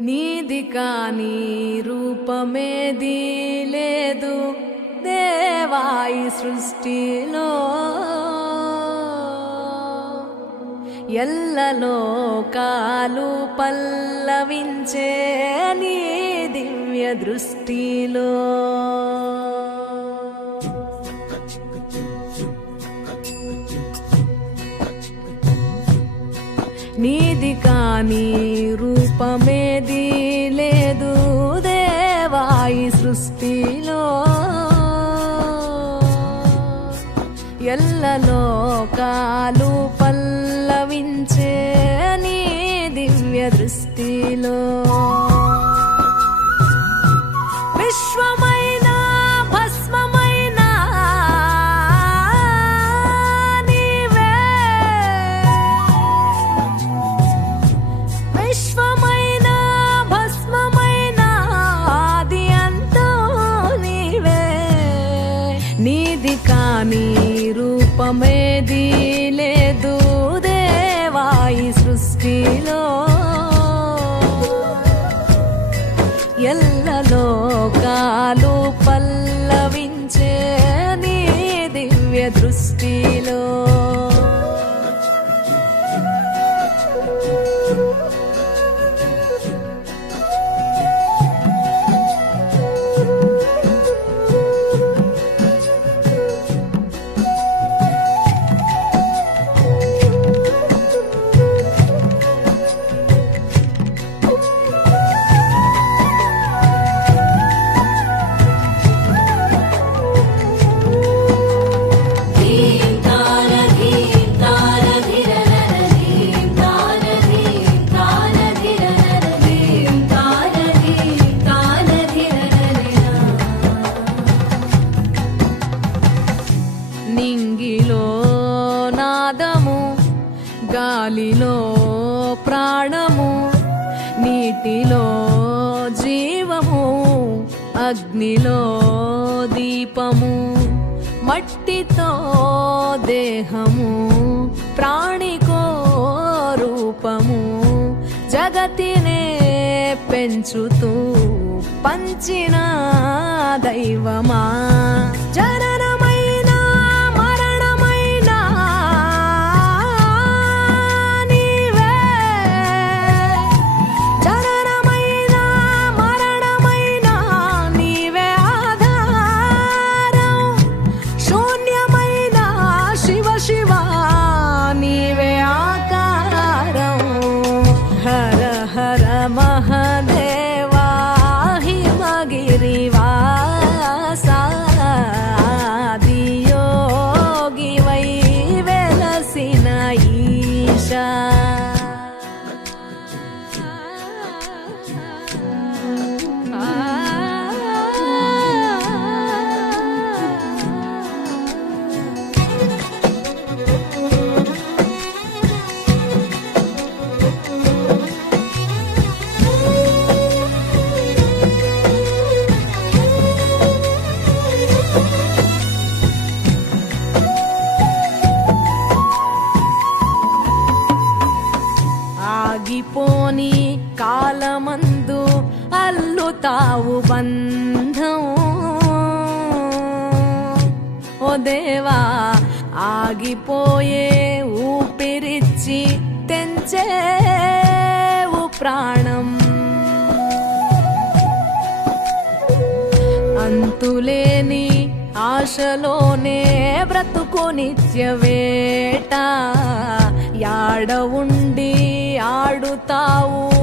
నీది కాని రూపమేది లేదు దేవాయి సృష్టిలో. ఎల్లలో కాలు పల్లవించే నీ దివ్య దృష్టిలో. నీది కాని రూపమేది లేదు దేవాయి సృష్టిలో. ఎల్ల లోకాలు పల్లవించే నీ దివ్య దృష్టిలో. రూపమేది లేదు దేవాయి సృష్టిలో. ఎల్లలో కాలు గాలిలో ప్రాణము నీటిలో జీవము అగ్నిలో దీపము మట్టితో దేహము ప్రాణికో రూపము జగతినే పెంచుతూ పంచిన దైవమా? Yamaha అల్లుతావు బంధం. ఓ దేవా ఆగిపోయే ఊపిరిచ్చి తెంచేవు ప్రాణం. అంతులేని ఆశలోనే బ్రతుకు నిత్య వేట. యాడ ఉండి ఆడుతావు